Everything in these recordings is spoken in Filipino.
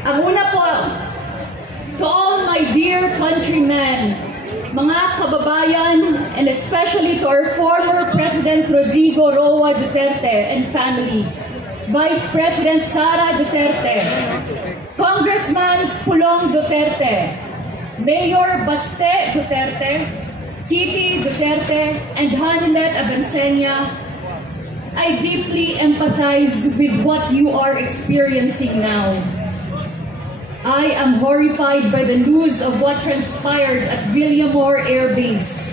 Ang una po, to all my dear countrymen, mga kababayan, and especially to our former President Rodrigo Roa Duterte and family, Vice President Sara Duterte, Congressman Pulong Duterte, Mayor Baste Duterte, Kitty Duterte, and Hanilet Avencenia, I deeply empathize with what you are experiencing now. I am horrified by the news of what transpired at Villamor Air Base,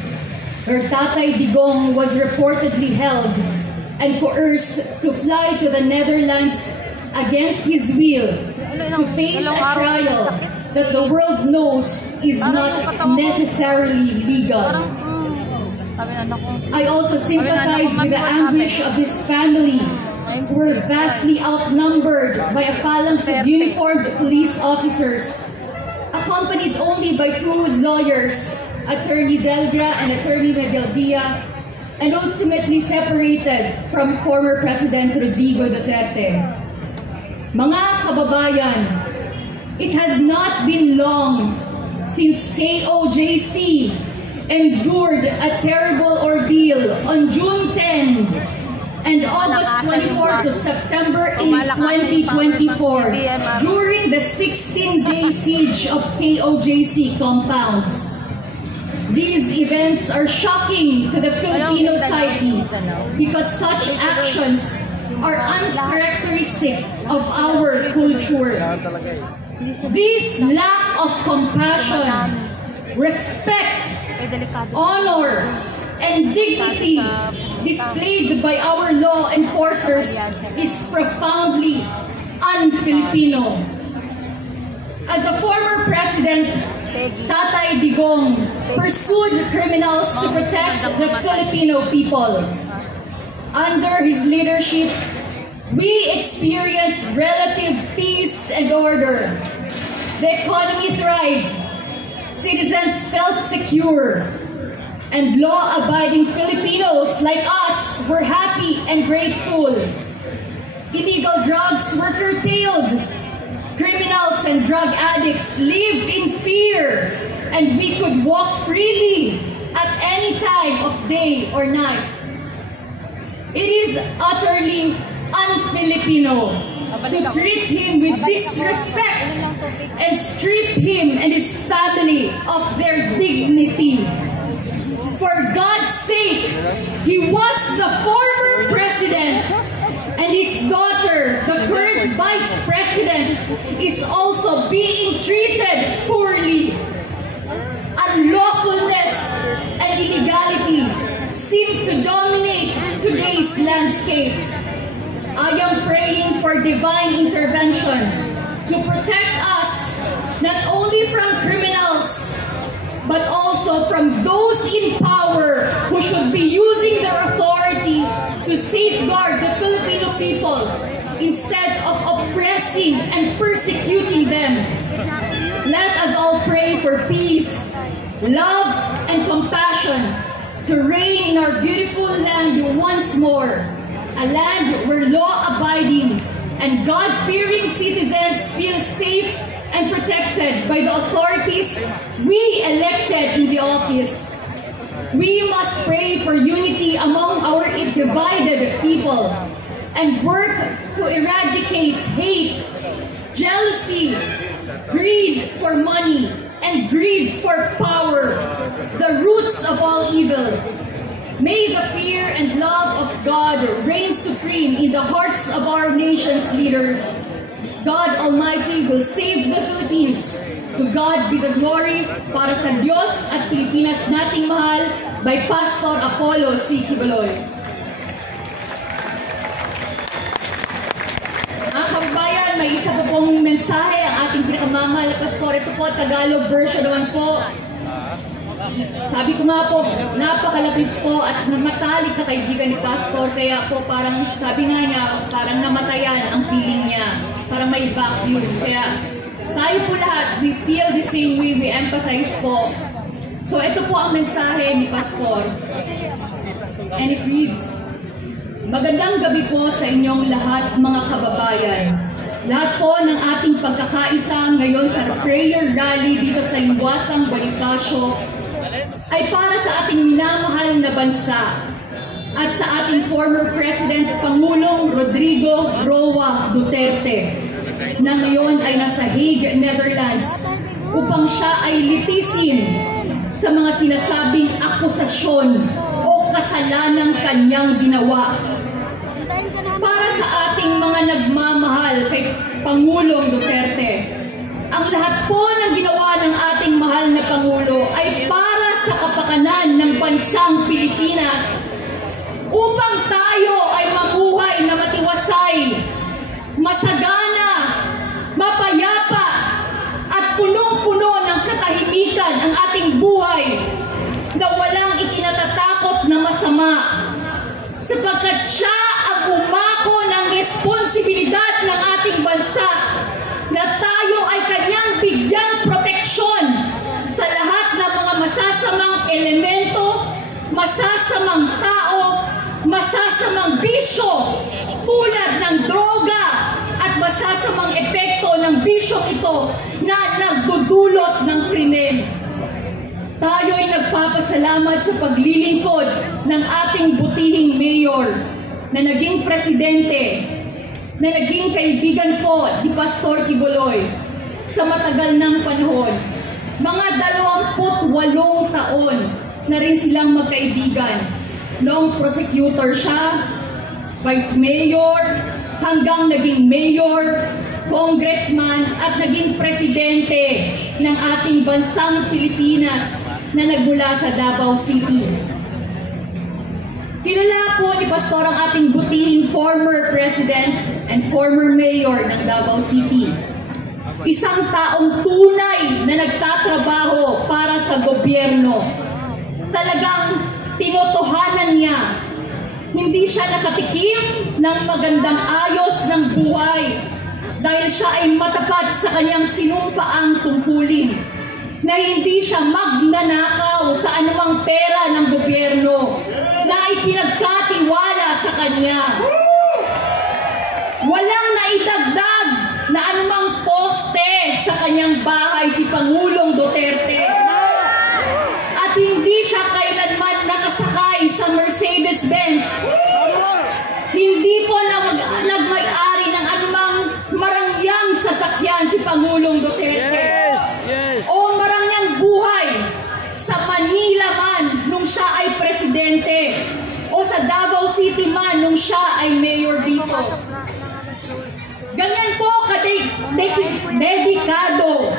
where Tatay Digong was reportedly held and coerced to fly to the Netherlands against his will to face a trial that the world knows is not necessarily legal. I also sympathize with the anguish of his family, who were vastly outnumbered by a phalanx of uniformed police officers, accompanied only by two lawyers, Attorney Delgra and Attorney Medialdia, and ultimately separated from former President Rodrigo Duterte. Mga kababayan, it has not been long since KOJC endured a terrible ordeal on June 10 and August 24 to September 8, 2024, during the 16-day siege of KOJC compounds. These events are shocking to the Filipino psyche because such actions are uncharacteristic of our culture. This lack of compassion, respect, honor, and dignity displayed by our law enforcers is profoundly un-Filipino. As a former president, Tatay Digong pursued criminals to protect the Filipino people. Under his leadership, we experienced relative peace and order. The economy thrived, citizens felt secure, and law-abiding Filipinos like us were happy and grateful. Illegal drugs were curtailed. Criminals and drug addicts lived in fear, and we could walk freely at any time of day or night. It is utterly un-Filipino to treat him with disrespect and strip him and his family of their dignity. For God's sake, he was the former president, and his daughter, the current vice president, is also being treated poorly. Unlawfulness and illegality seem to dominate today's landscape. I am praying for divine intervention to protect us not only from criminals, but also from those in power who should be using their authority to safeguard the Filipino people instead of oppressing and persecuting them. Let us all pray for peace, love, and compassion to reign in our beautiful land once more, a land where law-abiding and God-fearing citizens feel safe and protected by the authorities we elected in the office. We must pray for unity among our divided people and work to eradicate hate, jealousy, greed for money, and greed for power, the roots of all evil. May the fear and love of God reign supreme in the hearts of our nation's leaders. God Almighty will save the Philippines. To God be the glory, para sa Diyos at Pilipinas nating mahal, by Pastor Apollo C. Quiboloy. Mga kababayan, may isa po pong mensahe ang ating pinakamamahal na pastor. Ito po, Tagalog version naman po. Sabi ko nga po, napakalapit po at namatalik na kaibigan ni Pastor, kaya po parang sabi nga niya, parang namatayan ang feeling niya, parang may vacuum. Kaya tayo po lahat, we feel the same way, we empathize po. So ito po ang mensahe ni Pastor. And it reads, magandang gabi po sa inyong lahat mga kababayan. Lahat po ng ating pagkakaisa ngayon sa prayer rally dito sa Liwasang Bonifacio ay para sa ating minamahal na bansa at sa ating former President Pangulong Rodrigo Roa Duterte na ngayon ay nasa Hague, Netherlands upang siya ay litisin sa mga sinasabing akusasyon o kasalanang kanyang ginawa. Para sa ating mga nagmamahal kay Pangulong Duterte, ang lahat po ng ginawa ng ating mahal na Pangulo ay para sa kapakanan ng bansang Pilipinas upang tayo ay mamuhay na matiwasay, masagana, mapayapa at punong-puno ng katahimikan ang ating buhay na walang ikinatatakot na masama sapagkat siya ang umako ng responsibilidad ng ating bansa na tayo ay kanyang bigyang proteksyon sa lahat ng mga masasamang elemento, masasamang tao, masasamang bisyo tulad ng droga at masasamang epekto ng bisyong ito na nagdudulot ng krimen. Tayo ay nagpapasalamat sa paglilingkod ng ating butihing mayor na naging presidente, na naging kaibigan po ni Pastor Kibuloy sa matagal ng panahon. Mga 28 taon na rin silang magkaibigan. Noong prosecutor siya, vice mayor, hanggang naging mayor, congressman at naging presidente ng ating bansang Pilipinas na nagmula sa Davao City. Kilala po ni Pastor ang ating butihing former president and former mayor ng Davao City. Isang taong tunay na nagtatrabaho para sa gobyerno. Talagang tinotohanan niya. Hindi siya nakatikim ng magandang ayos ng buhay dahil siya ay matapat sa kanyang sinumpaang tungkulin na hindi siya magnanakaw sa anumang pera ng gobyerno na ipinagkatiwala sa kanya. Walang naidagdag na anumang poste sa kanyang bahay si Pangulong Duterte. At hindi siya kailanman nakasakay sa Mercedes-Benz. Hindi po nagmay-ari ng anumang marangyang sasakyan si Pangulong Duterte. O marangyang buhay sa Manila man nung siya ay presidente o sa Davao City man nung siya ay mayor dito. Ganyan po dedikado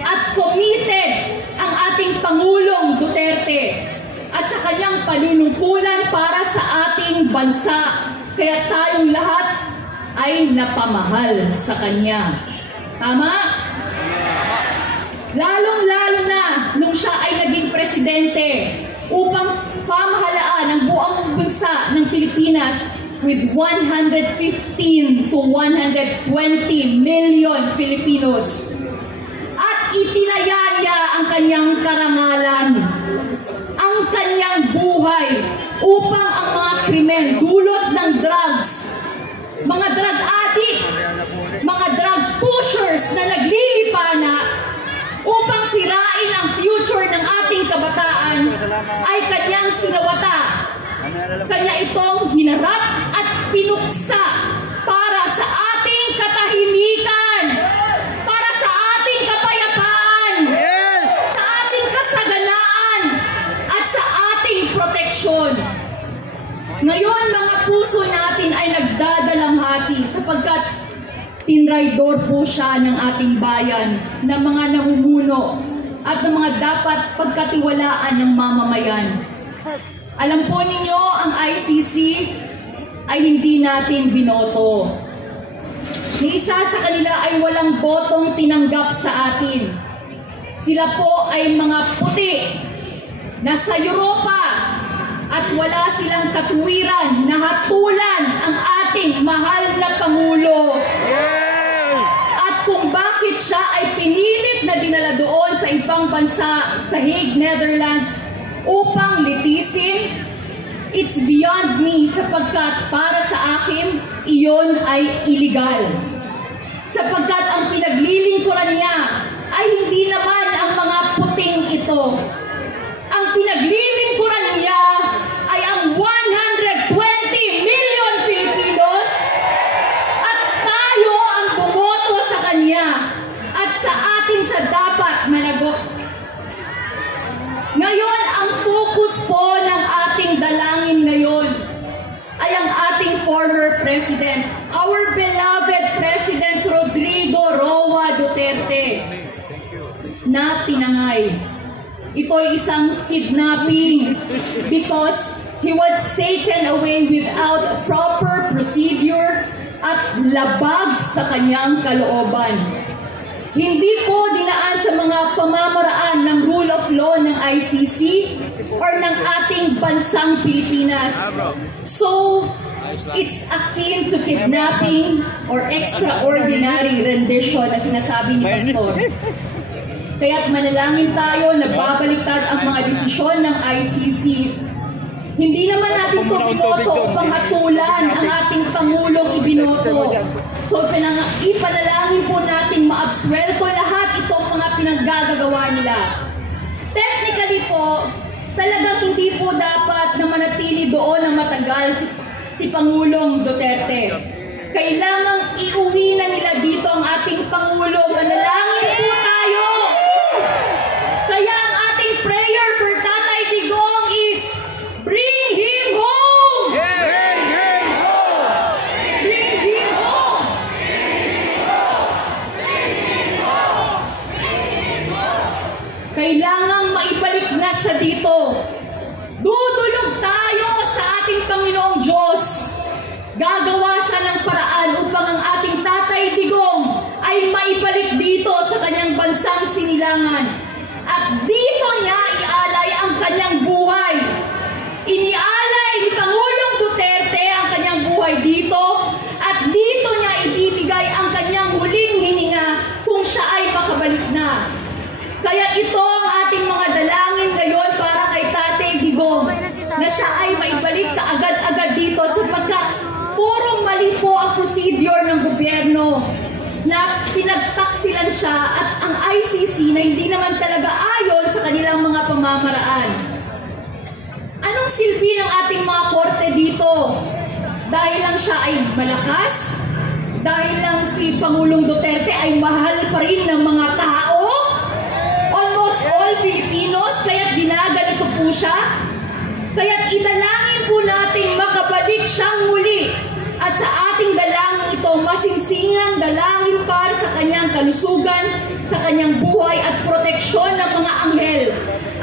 at committed ang ating Pangulong Duterte at sa kanyang panunungkulan para sa ating bansa. Kaya tayong lahat ay napamahal sa kanya. Tama? Lalong-lalo na nung siya ay naging presidente upang pamahalaan ang buong bansa ng Pilipinas with 115 to 120 million Filipinos. At itinaya niya ang kanyang karangalan, ang kanyang buhay upang ang mga krimen dulot ng drugs, mga drug addict, mga drug pushers na naglilipana upang sirain ang future ng ating kabataan ay kanyang sinawata. Kanya itong hinarap at pinuksa para sa ating katahimikan, para sa ating kapayapaan, sa ating kasaganaan, at sa ating proteksyon. Ngayon, mga puso natin ay nagdadalamhati sapagkat tinraidor po siya ng ating bayan, ng mga namumuno, at ng mga dapat pagkatiwalaan ng mamamayan. Alam po ninyo, ang ICC ay hindi natin binoto. Ni isa sa kanila ay walang botong tinanggap sa atin. Sila po ay mga puti, nasa Europa, at wala silang katuwiran na hatulan ang ating mahal na Pangulo. At kung bakit siya ay pinilit na dinala doon sa ibang bansa, sa Hague, Netherlands, upang litisin, it's beyond me sapagkat para sa akin, iyon ay illegal. Sapagkat ang pinaglilingkuran niya ay hindi naman ang mga puting ito. Ang pinaglilingkuran niya ay ang 120 million Filipinos at tayo ang bumoto sa kanya at sa atin siya dapat managot. Ngayon, ang focus po ng ating dalangin ngayon ay ang ating former president, our beloved President Rodrigo Roa Duterte, na tinangay. Ito ay isang kidnapping because he was taken away without a proper procedure at labag sa kanyang kalooban. Hindi po dinaan sa mga pamamaraan ng rule of law ng ICC or ng ating bansang Pilipinas. So, it's akin to kidnapping or extraordinary rendition na sinasabi ni Pastor. Kaya't manalangin tayo na babaliktad ang mga desisyon ng ICC. Hindi naman natin ito binoto upang hatulan ang ating Pangulong ibinoto. So, ipanalangin po natin ma-absuelto lahat itong mga pinaggagawa nila. Technically po, talagang hindi po dapat na manatili doon ng matagal si Pangulong Duterte. Kailangang iuwi na nila dito ang ating Pangulo. Manalangin po tayo! Kaya ang ating prayer for Tatay Digong is, bring him home! Bring him home! Bring him home! Kailangang maibalik na siya dito. Dudulog tayo sa ating Panginoong Diyos. Gagawa siya ng paraan upang ang ating Tatay Digong ay maibalik dito sa kanyang bansang sinilangan. At dito niya ialay ang kanyang buhay. Inialay ni Pangulong Duterte ang kanyang buhay dito at dito niya ibibigay ang kanyang huling hininga kung siya ay makabalik na. Kaya ito ang ating mga dalangin ngayon para kay Tatay Digong, na siya ay maibalik kaagad-agad dito sapagkat purong mali po ang procedure ng gobyerno na pinagtaksilan siya at ang ICC na hindi naman talaga ayon sa kanilang mga pamamaraan. Anong silbi ng ating mga korte dito? Dahil lang siya ay malakas? Dahil lang si Pangulong Duterte ay mahal pa rin ng mga tao? Almost all Filipinos, kaya't ginaganito po siya? Kaya't idalangin po natin makabalik siyang muli. At sa ating dalangin ito, masinsingang dalangin para sa kanyang kalusugan, sa kanyang buhay at proteksyon ng mga anghel.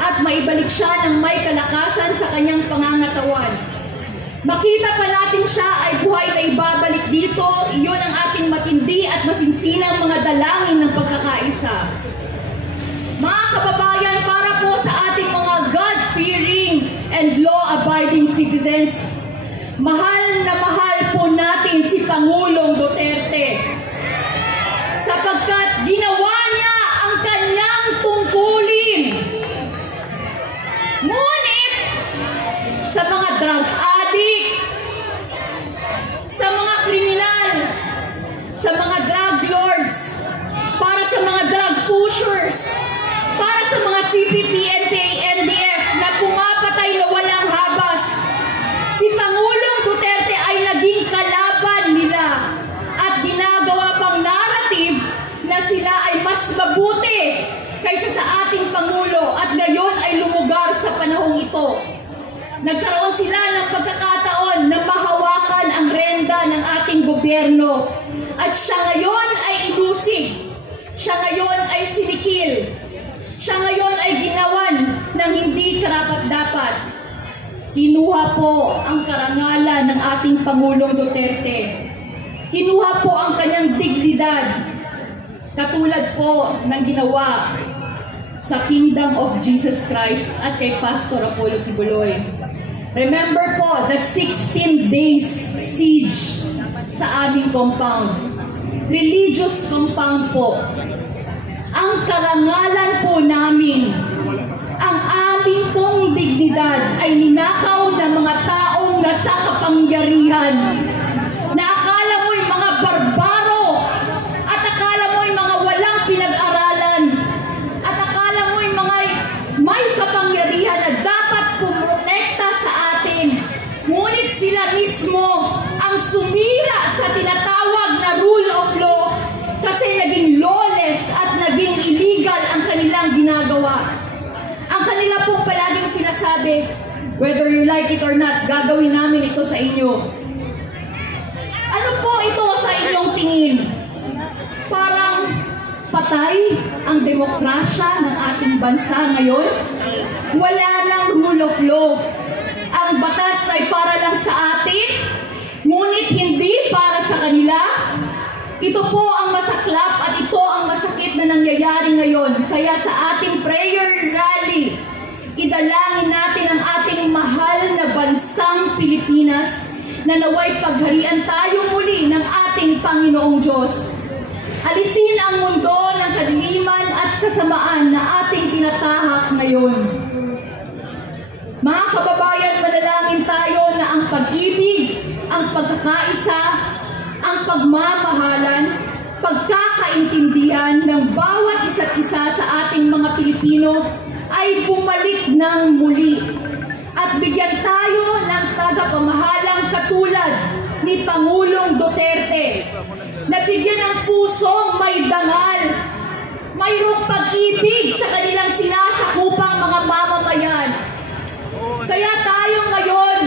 At maibalik siya ng may kalakasan sa kanyang pangangatawan. Makita pa natin siya ay buhay na ibabalik dito, iyon ang ating matindi at masinsinang mga dalangin ng pagkakaisa. Mga kababayan, para po sa ating mga God-fearing and law-abiding citizens, mahal na mahal po natin si Pangulong Duterte sapagkat ginawa niya ang kanyang tungkulin. Ngunit sa mga drug addict, sa mga kriminal, sa mga drug lords, para sa mga drug pushers, para sa mga CPP, NPA, NDF na pumapatay na walang habas, si Pangulong Duterte ay naging kalaban nila at ginagawa pang narrative na sila ay mas mabuti kaysa sa ating Pangulo at ngayon ay lumugar sa panahong ito. Nagkaroon sila ng pagkakataon na mahawakan ang renda ng ating gobyerno at siya ngayon ay inusig, siya ngayon ay sinikil, siya ngayon ay ginawan ng hindi karapat-dapat. Kinuha po ang karangalan ng ating Pangulong Duterte. Kinuha po ang kanyang dignidad. Katulad po ng ginawa sa Kingdom of Jesus Christ at kay Pastor Apollo Kibuloy. Remember po, the 16 days siege sa aming compound. Religious compound po. Ang karangalan po namin, ang aming pong dignidad ay ninakaw ng mga taong nasa kapangyarihan na akala mo'y mga barbaro at akala mo'y mga walang ginagawa. Ang kanila pong palaging sinasabi, whether you like it or not, gagawin namin ito sa inyo. Ano po ito sa inyong tingin? Parang patay ang demokrasya ng ating bansa ngayon? Wala nang rule of law. Ang batas ay para lang sa atin, ngunit hindi para sa kanila. Ito po ang masaklap at ito ang masakit na nangyayari ngayon. Kaya sa ating prayer rally, idalangin natin ang ating mahal na bansang Pilipinas na naway pagharian tayo muli ng ating Panginoong Diyos. Alisin ang mundo ng kadiliman at kasamaan na ating tinatahak ngayon. Mga kababayan, manalangin tayo na ang pag-ibig, ang pagkakaisa, ang pagmamahalan, pagkakaintindihan ng bawat isa't isa sa ating mga Pilipino ay bumalik ng muli. At bigyan tayo ng tagapamahalang katulad ni Pangulong Duterte na bigyan ng pusong may dangal, mayroong pag-ibig sa kanilang sinasakupang mga mamamayan. Kaya tayo ngayon,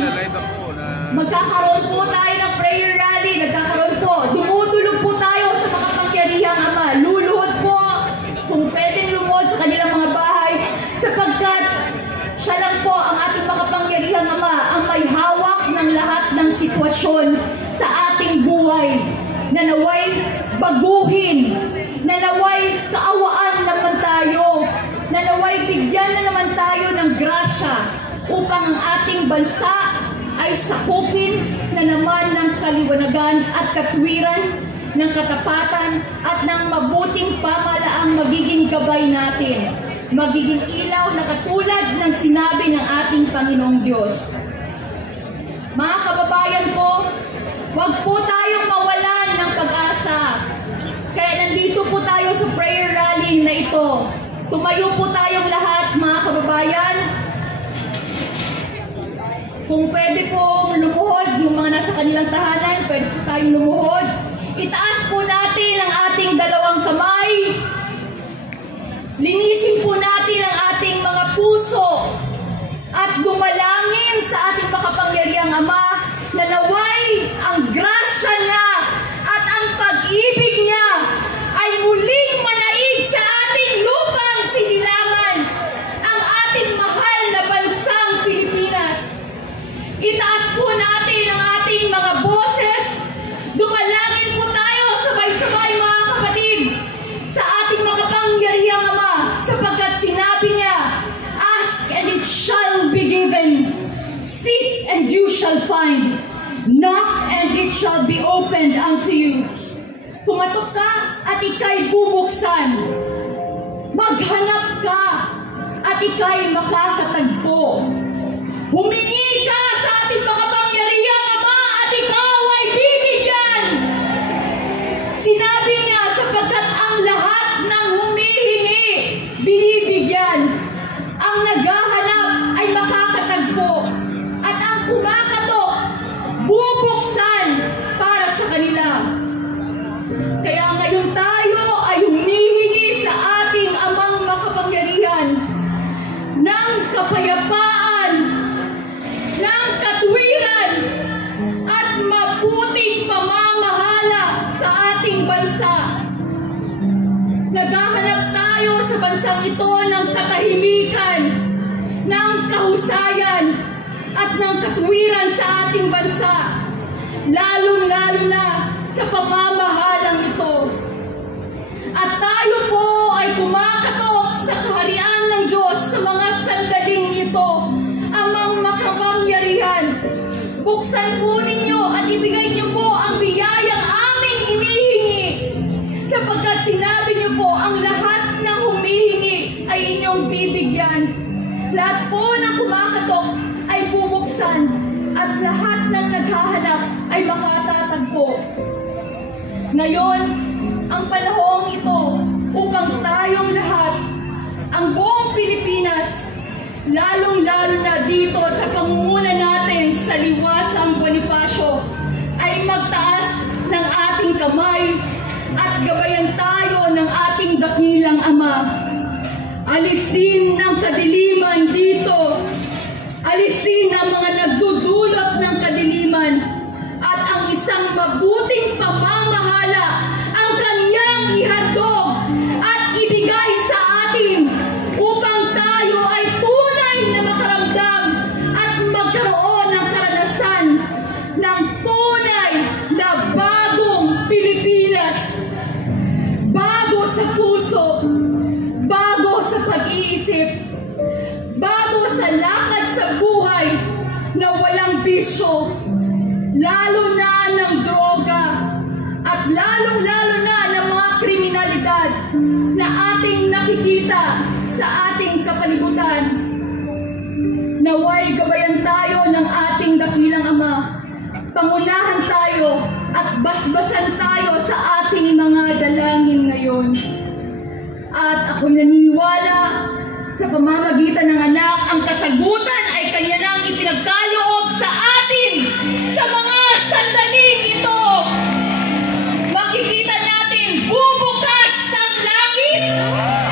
magkakaroon po tayo ng prayer rally, nagkakaroon po, dumudulog po tayo sa makapangyarihang Ama, luluhod po kung pwedeng lumuhod sa kanilang mga bahay, sapagkat siya lang po ang ating makapangyarihang Ama, ang may hawak ng lahat ng sitwasyon sa ating buhay, na naway baguhin, na naway kaawaan naman tayo, na naway bigyan na naman tayo ng grasya upang ang ating bansa ay sakupin na naman ng kaliwanagan at katwiran, ng katapatan at ng mabuting pamalaang magiging gabay natin, magiging ilaw na katulad ng sinabi ng ating Panginoong Diyos. Mga kababayan ko, huwag po tayong mawalan ng pag-asa. Kaya nandito po tayo sa prayer rally na ito. Tumayo po tayong lahat, mga kababayan. Kung pwede po lumuhod, yung mga nasa kanilang tahanan, pwede po tayong lumuhod. Itaas po natin ang ating dalawang kamay. Linisin po natin ang ating mga puso. At dumalangin sa ating makapangyarihang Ama na naway ang grasya niya at ang pag-ibig niya ay muling manaig sa ating lupang sinilangan, ang ating mahal na bansang Pilipinas. Itaas po natin ang ating mga boses. Dumalangin po tayo sabay-sabay, mga kapatid, sa ating makapangyarihang Ama, sapagkat sinabi niya, ask and it shall be given, seek and you shall find, knock and it shall be opened unto you. Kumatok ka at ika'y bubuksan. Maghanap ka at ika'y makakatagpo. Humingi ka sa ating makapangyarihang Ama at ikaw ay bibigyan. Sinabi niya, sapagkat ang lahat ng humihingi, binibigyan. Ang naghahanap ay makakatagpo. At ang kumakatok, bubuksan para sa kanila. Kaya ngayon tayo ay humihingi sa ating Amang makapangyarihan ng kapayapaan, ng katwiran, at mabuting pamamahala sa ating bansa. Naghahanap tayo sa bansang ito ng katahimikan, ng kahusayan, at ng katwiran sa ating bansa, lalong-lalo na sa pamamahalang ito. At tayo po ay kumakatok sa kaharian ng Diyos sa mga sandaling ito, Amang makapangyarihan. Buksan po ninyo at ibigay niyo po ang biyayang aming hinihingi, sapagkat sinabi niyo po ang lahat ng humihingi ay inyong bibigyan. Lahat po ng kumakatok ay bubuksan at lahat ng naghahanap ay makatatagpo. Ngayon, ang panahong ito upang tayong lahat, ang buong Pilipinas, lalong-lalo na dito sa pangunguna natin sa Liwasang Bonifacio, ay magtaas ng ating kamay at gabayan tayo ng ating dakilang Ama. Alisin ang kadiliman dito. Alisin ang mga nagdudulot ng kadiliman. At ang isang mabuting pamamahala ang kanyang ihandog at ibigay sa atin upang tayo ay tunay na makaramdam at magkaroon ng karanasan ng tunay na bagong Pilipinas. Bago sa puso, bago sa pag-iisip, bago sa lakad sa buhay na walang bisyo, lalo na ng droga at lalong-lalo na ng mga kriminalidad na ating nakikita sa ating kapalibutan. Naway gabayan tayo ng ating dakilang Ama. Pangunahan tayo at basbasan tayo sa ating mga dalangin ngayon. At ako'y naniniwala sa pamamagitan ng anak, ang kasagutan ay kanya nang ipinagkaloob sa atin sa mga sandaling ito. Makikita natin bubukas ang langit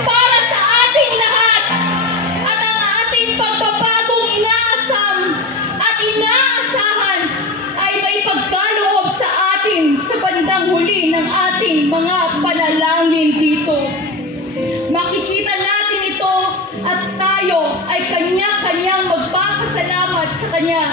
para sa ating lahat at ang ating pagbabagong inaasam at inaasahan ay may pagkaloob sa atin sa bandang huli ng ating mga panalangin dito. Makikita natin ito at tayo ay kanya-kanyang magpapasalamat sa Kanya